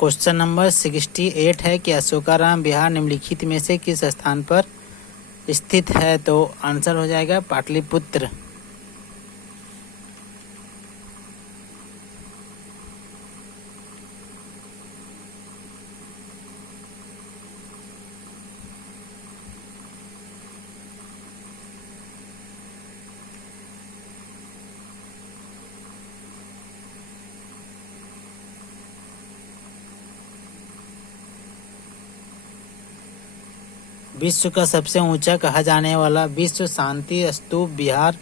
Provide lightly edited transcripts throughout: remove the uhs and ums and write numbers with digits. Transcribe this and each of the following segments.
Question number 68 है कि अशोकाराम विहार निम्नलिखित में से किस स्थान पर स्थित है। तो आंसर हो जाएगा पाटलिपुत्र। विश्व का सबसे ऊंचा कहा जाने वाला विश्व शांति स्तूप बिहार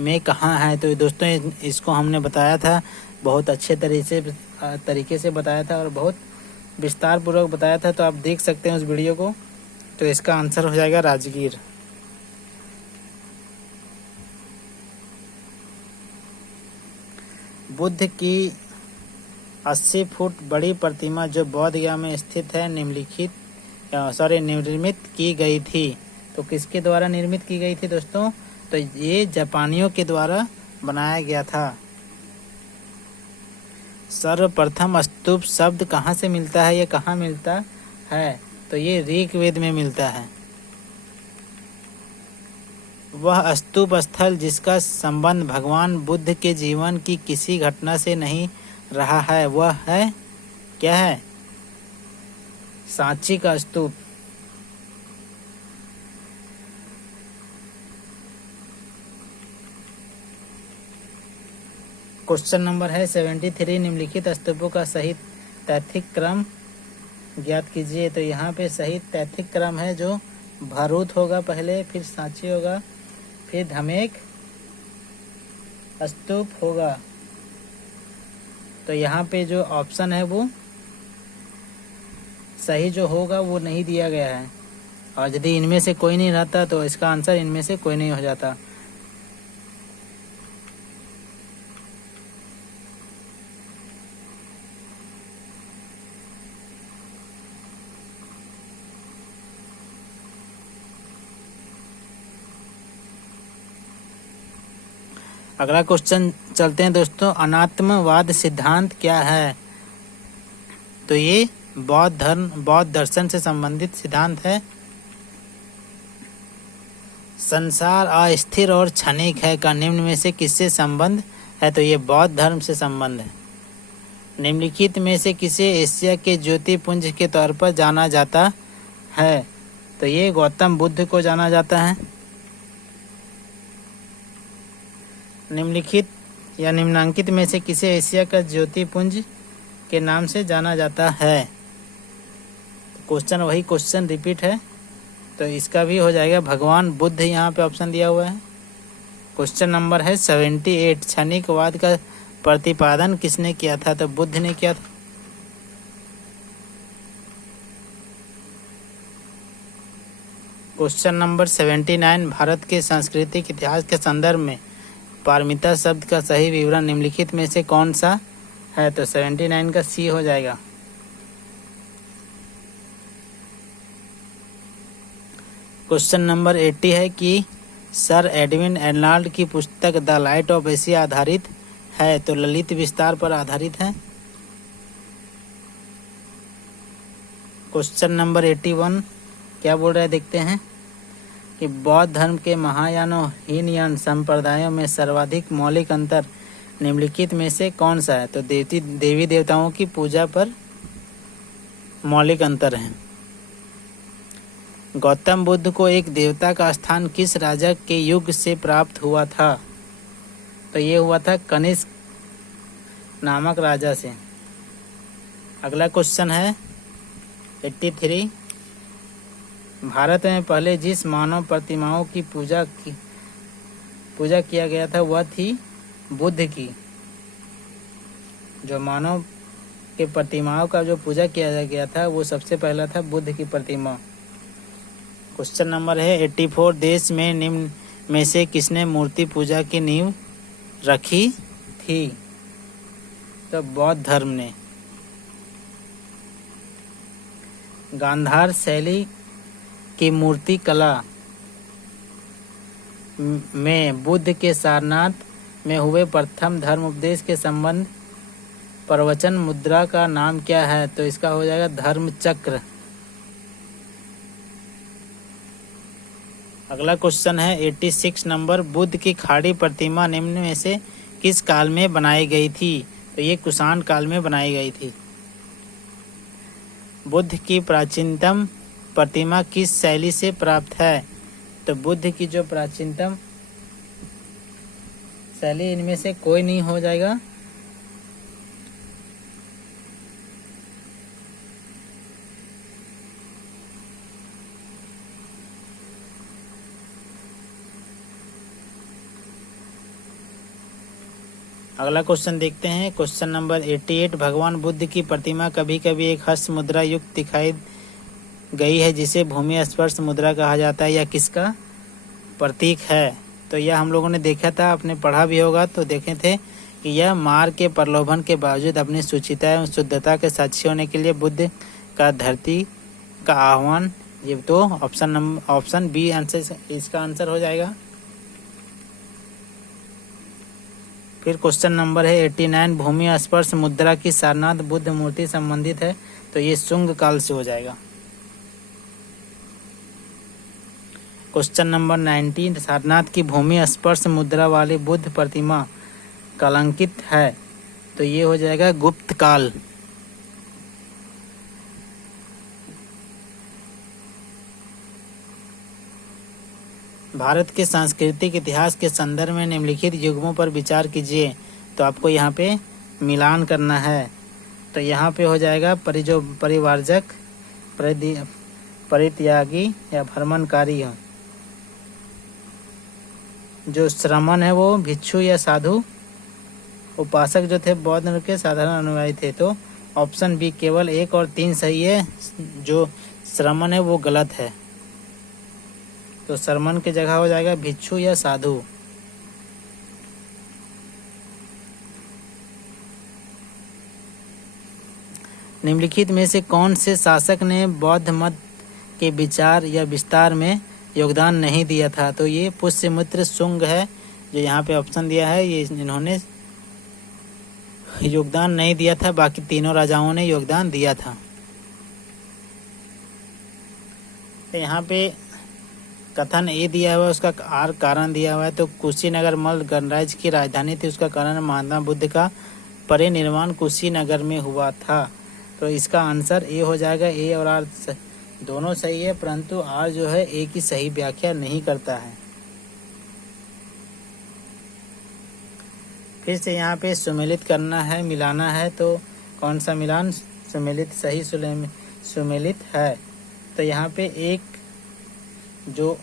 में कहाँ है। तो दोस्तों इसको हमने बताया था, बहुत अच्छे तरीके से बताया था और बहुत विस्तार पूर्वक बताया था। तो आप देख सकते हैं उस वीडियो को। तो इसका आंसर हो जाएगा राजगीर। बुद्ध की 80 फुट बड़ी प्रतिमा जो बोध गया में स्थित है निर्मित की गई थी। तो किसके द्वारा निर्मित की गई थी दोस्तों? तो ये जापानियों के द्वारा बनाया गया था। सर्वप्रथम स्तूप शब्द कहाँ से मिलता है, ये कहाँ मिलता है? तो ये ऋग्वेद में मिलता है। वह स्तूप स्थल जिसका संबंध भगवान बुद्ध के जीवन की किसी घटना से नहीं रहा है, वह है क्या है? सांची का स्तूप। क्वेश्चन नंबर है 73, निम्नलिखित स्तूपों का सही तैथिक क्रम ज्ञात कीजिए। तो यहाँ पे सही तैथिक क्रम है जो भरूच होगा पहले, फिर सांची होगा, फिर धमेक स्तूप होगा। तो यहाँ पे जो ऑप्शन है वो सही जो होगा वो नहीं दिया गया है, और यदि इनमें से कोई नहीं रहता तो इसका आंसर इनमें से कोई नहीं हो जाता। अगला क्वेश्चन चलते हैं दोस्तों। अनात्मवाद सिद्धांत क्या है? तो ये बौद्ध दर्शन से संबंधित सिद्धांत है। संसार अस्थिर और क्षणिक है का निम्न में से किससे संबंध है? तो ये बौद्ध धर्म से संबंध है। निम्नलिखित में से किसे एशिया के ज्योतिपुंज के तौर पर जाना जाता है? तो ये गौतम बुद्ध को जाना जाता है। निम्नलिखित या निम्नांकित में से किसे एशिया का ज्योतिपुंज के नाम से जाना जाता है? वही क्वेश्चन रिपीट है, तो इसका भी हो जाएगा भगवान बुद्ध। यहाँ पे ऑप्शन दिया हुआ है। क्वेश्चन नंबर है 78, क्षणिकवाद का प्रतिपादन किसने किया था? तो बुद्ध ने किया था। क्वेश्चन नंबर 79, भारत के सांस्कृतिक इतिहास के संदर्भ में पारमिता शब्द का सही विवरण निम्नलिखित में से कौन सा है? तो 79 का सी हो जाएगा। क्वेश्चन नंबर 80 है कि सर एडविन एर्नाल्ड की पुस्तक द लाइट ऑफ एशिया आधारित है। तो ललित विस्तार पर आधारित है। क्वेश्चन नंबर 81 क्या बोल रहा है देखते हैं कि बौद्ध धर्म के महायान और हीनयान संप्रदायों में सर्वाधिक मौलिक अंतर निम्नलिखित में से कौन सा है? तो देवी देवताओं की पूजा पर मौलिक अंतर है। गौतम बुद्ध को एक देवता का स्थान किस राजा के युग से प्राप्त हुआ था? तो ये हुआ था कनिष्क नामक राजा से। अगला क्वेश्चन है 83, भारत में पहले जिस मानव प्रतिमाओं की पूजा किया गया था वह थी बुद्ध की। जो मानव के प्रतिमाओं का जो पूजा किया गया था वो सबसे पहला था बुद्ध की प्रतिमा। क्वेश्चन नंबर है 84, देश में निम्न में से किसने मूर्ति पूजा की नींव रखी थी? तो बौद्ध धर्म ने। गांधार शैली की मूर्ति कला में बुद्ध के सारनाथ में हुए प्रथम धर्म उपदेश के संबंध प्रवचन मुद्रा का नाम क्या है? तो इसका हो जाएगा धर्म चक्र। अगला क्वेश्चन है 86 नंबर, बुद्ध की खाड़ी प्रतिमा निम्न में से किस काल में बनाई गई थी? तो ये कुषाण काल में बनाई गई थी। बुद्ध की प्राचीनतम प्रतिमा किस शैली से प्राप्त है? तो बुद्ध की जो प्राचीनतम शैली, इनमें से कोई नहीं हो जाएगा। अगला क्वेश्चन देखते हैं, क्वेश्चन नंबर 88, भगवान बुद्ध की प्रतिमा कभी कभी एक हस्त मुद्रा युक्त दिखाई गई है जिसे भूमि स्पर्श मुद्रा कहा जाता है, यह किसका प्रतीक है? तो यह हम लोगों ने देखा था, आपने पढ़ा भी होगा, तो देखे थे कि यह मार के प्रलोभन के बावजूद अपनी सुचिता एवं शुद्धता के साक्षी होने के लिए बुद्ध का धरती का आह्वान। ये तो ऑप्शन बी आंसर, इसका आंसर हो जाएगा। फिर क्वेश्चन नंबर है 89, भूमि स्पर्श मुद्रा की सारनाथ बुद्ध मूर्ति संबंधित है, तो ये शुंग काल से हो जाएगा। क्वेश्चन नंबर 90, सारनाथ की भूमि स्पर्श मुद्रा वाली बुद्ध प्रतिमा कलंकित है, तो ये हो जाएगा गुप्त काल। भारत के सांस्कृतिक इतिहास के संदर्भ में निम्नलिखित युग्मों पर विचार कीजिए। तो आपको यहाँ पे मिलान करना है। तो यहाँ पे हो जाएगा परिवारजक, परित्यागी या भ्रमणकारी हो। जो श्रमण है वो भिक्षु या साधु। उपासक जो थे बौद्ध धर्म के साधारण अनुयायी थे। तो ऑप्शन बी केवल 1 और 3 सही है। जो श्रमण है वो गलत है, तो श्रमण की जगह हो जाएगा भिक्षु या साधु। निम्नलिखित में से कौन से शासक ने बौद्ध मत के विचार या विस्तार में योगदान नहीं दिया था? तो ये पुष्यमित्र शुंग है, जो यहाँ पे ऑप्शन दिया है, ये इन्होंने योगदान नहीं दिया था, बाकी तीनों राजाओं ने योगदान दिया था। तो यहाँ पे कथन ए दिया हुआ है, उसका आर कारण दिया हुआ है। तो कुशीनगर मल्ल गणराज्य की राजधानी थी, उसका कारण महात्मा बुद्ध का परिनिर्वाण कुशीनगर में हुआ था। तो इसका आंसर ए हो जाएगा। ए और आर दोनों सही है, परंतु आर जो है ए की सही व्याख्या नहीं करता है। फिर से यहाँ पे सुमेलित करना है, मिलाना है। तो कौन सा मिलान? सुमेलित सही सुमेलित है। तो यहाँ पे एक जो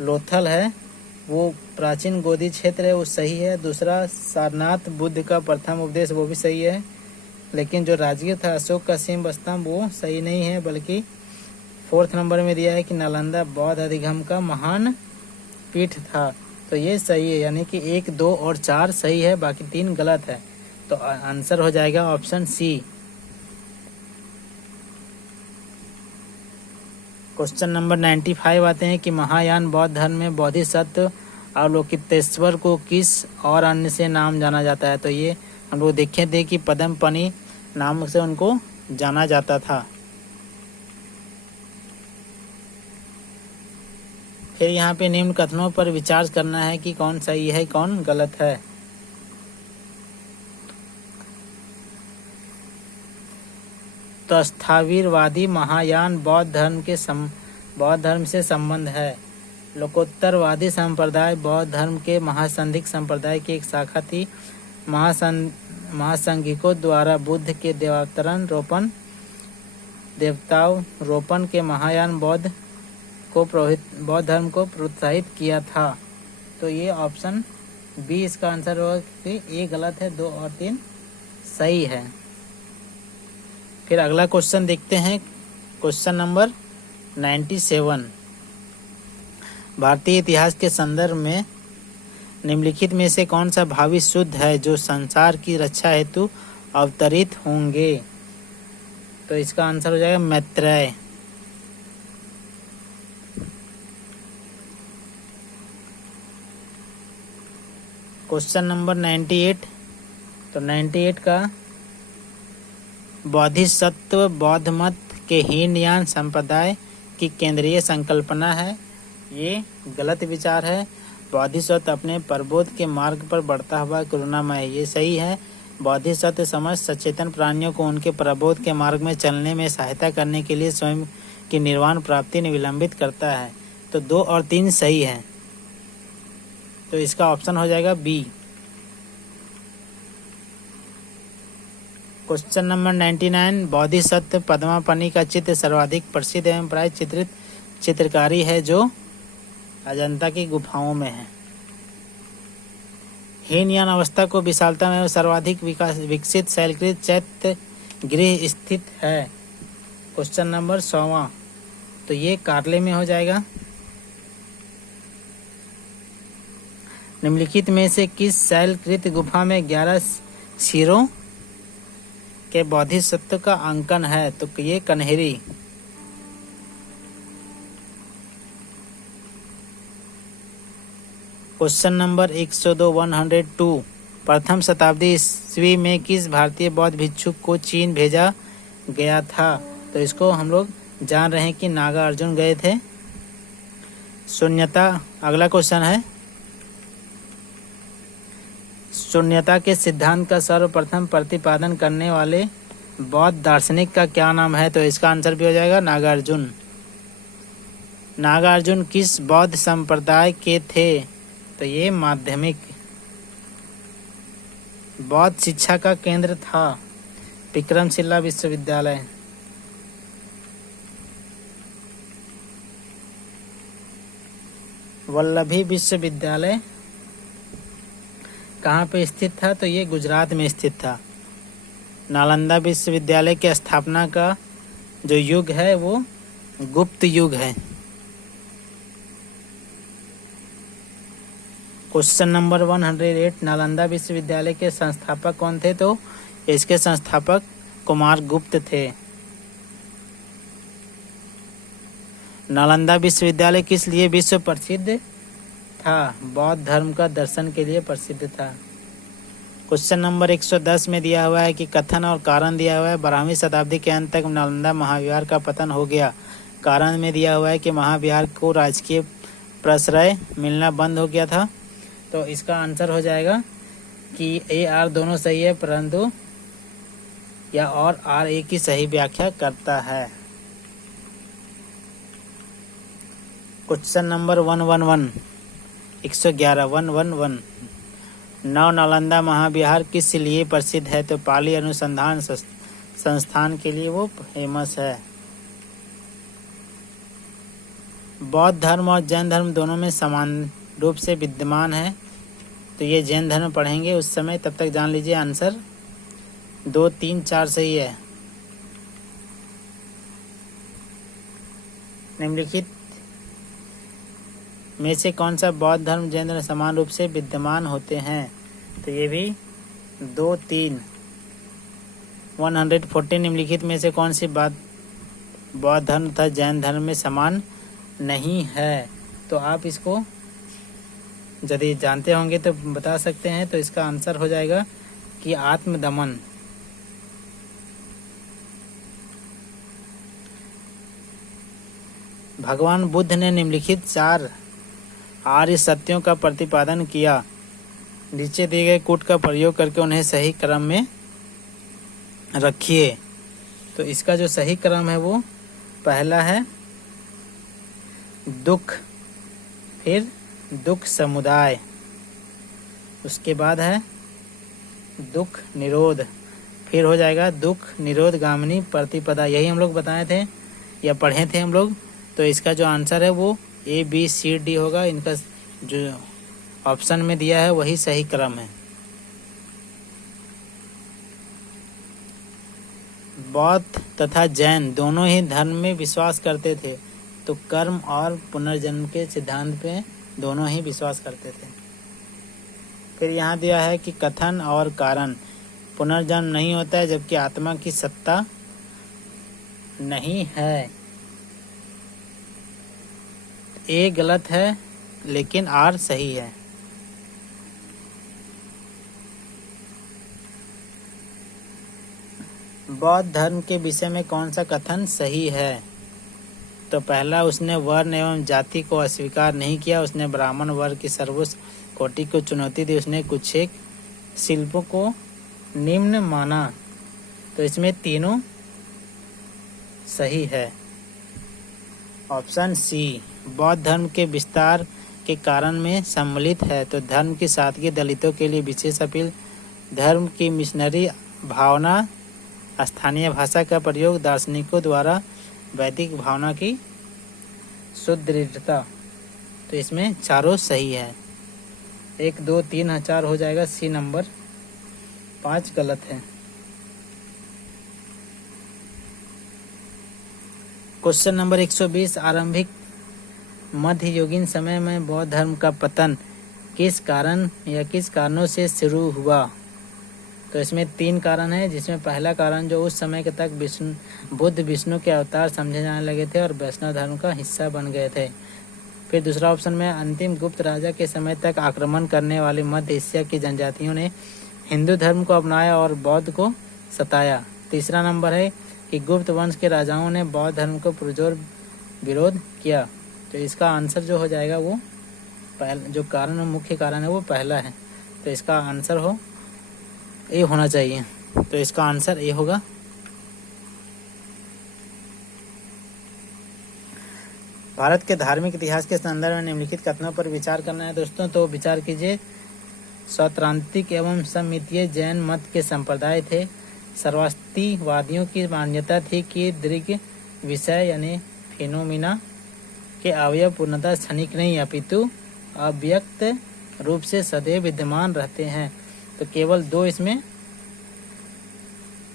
लोथल है वो प्राचीन गोदी क्षेत्र है, वो सही है। दूसरा सारनाथ बुद्ध का प्रथम उपदेश, वो भी सही है। लेकिन जो राजगीर था अशोक का सिंह स्तंभ, वो सही नहीं है, बल्कि 4th नंबर में दिया है कि नालंदा बौद्ध अधिगम का महान पीठ था। तो ये सही है, यानी कि 1, 2 और 4 सही है, बाकी 3 गलत है। तो आंसर हो जाएगा ऑप्शन सी। क्वेश्चन नंबर 95 आते हैं कि महायान बौद्ध धर्म में बोधिसत्व अवलोकितेश्वर को किस और अन्य से नाम जाना जाता है? तो ये हम लोग देखे थे कि पद्मपनि नाम से उनको जाना जाता था। फिर यहाँ पे निम्न कथनों पर विचार करना है कि कौन सही है कौन गलत है। तो स्थावीरवादी महायान बौद्ध धर्म से संबंध है। लोकोत्तरवादी संप्रदाय बौद्ध धर्म के महासंधिक संप्रदाय की एक शाखा थी। महासंघिकों द्वारा बुद्ध के देवताओं रोपण के महायान बौद्ध धर्म को प्रोत्साहित किया था। तो ये ऑप्शन बी इसका आंसर होगा, क्योंकि ए गलत है, 2 और 3 सही है। फिर अगला क्वेश्चन देखते हैं, क्वेश्चन नंबर 97, भारतीय इतिहास के संदर्भ में निम्नलिखित में से कौन सा भावी शुद्ध है जो संसार की रक्षा हेतु अवतरित होंगे? तो इसका आंसर हो जाएगा मैत्रेय। क्वेश्चन नंबर 98, तो 98 का बोधिसत्व बौद्ध मत के हीनयान संप्रदाय की केंद्रीय संकल्पना है। ये गलत विचार है। बोधिसत्व अपने प्रबोध के मार्ग पर बढ़ता हुआ करुणामय है, ये सही है। बोधिसत्व समझ सचेतन प्राणियों को उनके प्रबोध के मार्ग में चलने में सहायता करने के लिए स्वयं की निर्वाण प्राप्ति ने विलंबित करता है। तो 2 और 3 सही है, तो इसका ऑप्शन हो जाएगा बी। क्वेश्चन नंबर 99, बोधिसत्व पद्मापनि का चित्र सर्वाधिक प्रसिद्ध एवं प्राय चित्रित चित्रकारी है जो अजंता की गुफाओं में है। हीनयान अवस्था को विशालता में सर्वाधिक विकसित शैलकृत चैत्य गृह स्थित है। क्वेश्चन नंबर 100, तो ये कार्ले में हो जाएगा। निम्नलिखित में से किस शैलकृत गुफा में 11 सिरों के बोधिसत्व का अंकन है? तो ये कन्हेरी। क्वेश्चन नंबर 102 प्रथम शताब्दी ईस्वी में किस भारतीय बौद्ध भिक्षुक को चीन भेजा गया था? तो इसको हम लोग जान रहे हैं कि नागार्जुन गए थे। शून्यता, अगला क्वेश्चन है, शून्यता के सिद्धांत का सर्वप्रथम प्रतिपादन करने वाले बौद्ध दार्शनिक का क्या नाम है? तो इसका आंसर भी हो जाएगा नागार्जुन। नागार्जुन किस बौद्ध संप्रदाय के थे? तो ये माध्यमिक बौद्ध शिक्षा का केंद्र था विक्रमशिला विश्वविद्यालय। वल्लभी विश्वविद्यालय कहाँ पे स्थित था? तो ये गुजरात में स्थित था। नालंदा विश्वविद्यालय की स्थापना का जो युग है वो गुप्त युग है। क्वेश्चन नंबर 108, नालंदा विश्वविद्यालय के संस्थापक कौन थे? तो इसके संस्थापक कुमार गुप्त थे। नालंदा विश्वविद्यालय किस लिए विश्व प्रसिद्ध था? बौद्ध धर्म का दर्शन के लिए प्रसिद्ध था। क्वेश्चन नंबर 110 में दिया हुआ है कि कथन और कारण दिया हुआ है 12वीं शताब्दी के अंत तक नालंदा महाविहार का पतन हो गया। कारण में दिया हुआ है कि महाविहार को राजकीय प्रश्रय मिलना बंद हो गया था। तो इसका आंसर हो जाएगा कि ए आर दोनों सही है, परंतु या और आर ए की सही व्याख्या करता है। क्वेश्चन नंबर 111 नव नालंदा महाविहार किस लिए प्रसिद्ध है? तो पाली अनुसंधान संस्थान के लिए वो फेमस है। बौद्ध धर्म और जैन धर्म दोनों में समान रूप से विद्यमान है। तो ये जैन धर्म पढ़ेंगे उस समय, तब तक जान लीजिए आंसर 2, 3, 4 सही है। निम्नलिखित में से कौन सा बौद्ध धर्म जैन धर्म समान रूप से विद्यमान होते हैं? तो ये भी 2, 3। 114 निम्नलिखित में से कौन सी बात बौद्ध धर्म तथा जैन धर्म में समान नहीं है? तो आप इसको यदि जानते होंगे तो बता सकते हैं। तो इसका आंसर हो जाएगा कि आत्मदमन। भगवान बुद्ध ने निम्नलिखित 4 आर्य सत्यों का प्रतिपादन किया। नीचे दिए गए कूट का प्रयोग करके उन्हें सही क्रम में रखिए। तो इसका जो सही क्रम है वो पहला है दुख, फिर दुख समुदाय, उसके बाद है दुख निरोध, फिर हो जाएगा दुख निरोध गामिनी प्रतिपदा। यही हम लोग बताए थे या पढ़े थे हम लोग। तो इसका जो आंसर है वो ABCD होगा। इनका जो ऑप्शन में दिया है वही सही क्रम है। बौद्ध तथा जैन दोनों ही धर्म में विश्वास करते थे। तो कर्म और पुनर्जन्म के सिद्धांत पे दोनों ही विश्वास करते थे। फिर यहाँ दिया है कि कथन और कारण, पुनर्जन्म नहीं होता है जबकि आत्मा की सत्ता नहीं है। ए गलत है लेकिन आर सही है। बौद्ध धर्म के विषय में कौन सा कथन सही है? तो पहला, उसने वर्ण एवं जाति को अस्वीकार नहीं किया, उसने ब्राह्मण वर्ग की सर्वोच्च कोटि को चुनौती दी, उसने कुछ एक शिल्पों को निम्न माना। तो इसमें तीनों सही है। ऑप्शन सी, बौद्ध धर्म के विस्तार के कारण में सम्मिलित है। तो धर्म की सादगी, दलितों के लिए विशेष अपील, धर्म की मिशनरी भावना, स्थानीय भाषा का प्रयोग, दार्शनिकों द्वारा वैदिक भावना की सुदृढ़ता। तो इसमें चारों सही है। 1, 2, 3, 4 हो जाएगा। सी नंबर 5 गलत है। क्वेश्चन नंबर 120, आरंभिक मध्ययुगीन समय में बौद्ध धर्म का पतन किस कारण या किस कारणों से शुरू हुआ? तो इसमें 3 कारण है, जिसमें पहला कारण जो उस समय के तक बुद्ध विष्णु के अवतार समझे जाने लगे थे और वैष्णव धर्म का हिस्सा बन गए थे। फिर दूसरा ऑप्शन में अंतिम गुप्त राजा के समय तक आक्रमण करने वाली मध्य एशिया की जनजातियों ने हिंदू धर्म को अपनाया और बौद्ध को सताया। तीसरा नंबर है कि गुप्त वंश के राजाओं ने बौद्ध धर्म को पुरजोर विरोध किया। तो इसका आंसर जो हो जाएगा वो जो कारण मुख्य कारण है वो पहला है। तो इसका आंसर हो ए होना चाहिए। तो इसका आंसर ए होगा। भारत के धार्मिक इतिहास के संदर्भ में निम्नलिखित कथनों पर विचार करना है दोस्तों। तो विचार कीजिए। सौत्रांतिक एवं समितीय जैन मत के संप्रदाय थे। सर्वास्तिवादियों की मान्यता थी कि दृग् विषय यानी फिनोमिना के अवयव पूर्णतः क्षणिक नहीं अपितु अव्यक्त रूप से सदैव विद्यमान रहते हैं। तो केवल 2 इसमें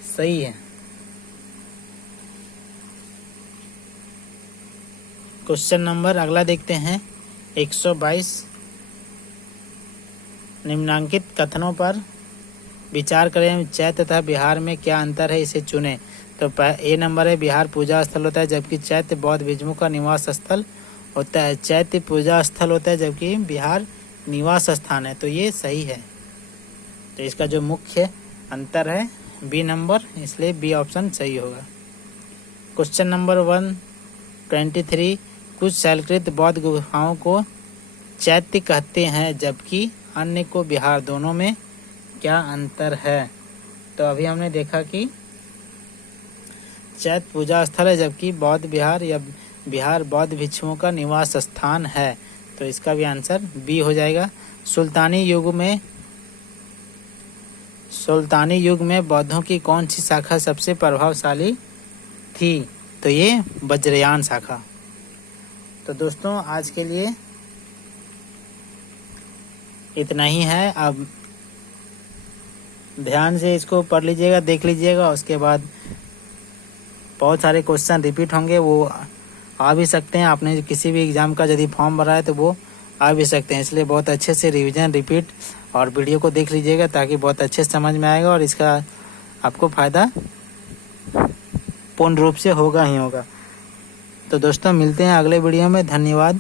सही है। क्वेश्चन नंबर अगला देखते हैं 122, निम्नांकित कथनों पर विचार करें। चैत्य तथा बिहार में क्या अंतर है, इसे चुनें। तो ए नंबर है, बिहार पूजा स्थल होता है जबकि चैत्य बौद्ध भिक्षुओं का निवास स्थल होता है। चैत्य पूजा स्थल होता है जबकि बिहार निवास स्थान है। तो ये सही है। तो इसका जो मुख्य अंतर है बी नंबर, इसलिए बी ऑप्शन सही होगा। क्वेश्चन नंबर 123, कुछ शैलकृत बौद्ध गुफाओं को चैत्य कहते हैं जबकि अन्य को बिहार, दोनों में क्या अंतर है? तो अभी हमने देखा कि चैत्य पूजा स्थल है जबकि बौद्ध विहार या बिहार बौद्ध भिक्षुओं का निवास स्थान है। तो इसका भी आंसर बी हो जाएगा। सुल्तानी युग में बौद्धों की कौन सी शाखा सबसे प्रभावशाली थी? तो ये वज्रयान शाखा। तो दोस्तों आज के लिए इतना ही है। अब ध्यान से इसको पढ़ लीजिएगा, देख लीजिएगा। उसके बाद बहुत सारे क्वेश्चन रिपीट होंगे, वो आ भी सकते हैं। आपने किसी भी एग्ज़ाम का यदि फॉर्म भरा है तो वो आ भी सकते हैं। इसलिए बहुत अच्छे से रिवीजन, रिपीट और वीडियो को देख लीजिएगा ताकि बहुत अच्छे से समझ में आएगा और इसका आपको फ़ायदा पूर्ण रूप से होगा ही होगा। तो दोस्तों मिलते हैं अगले वीडियो में। धन्यवाद।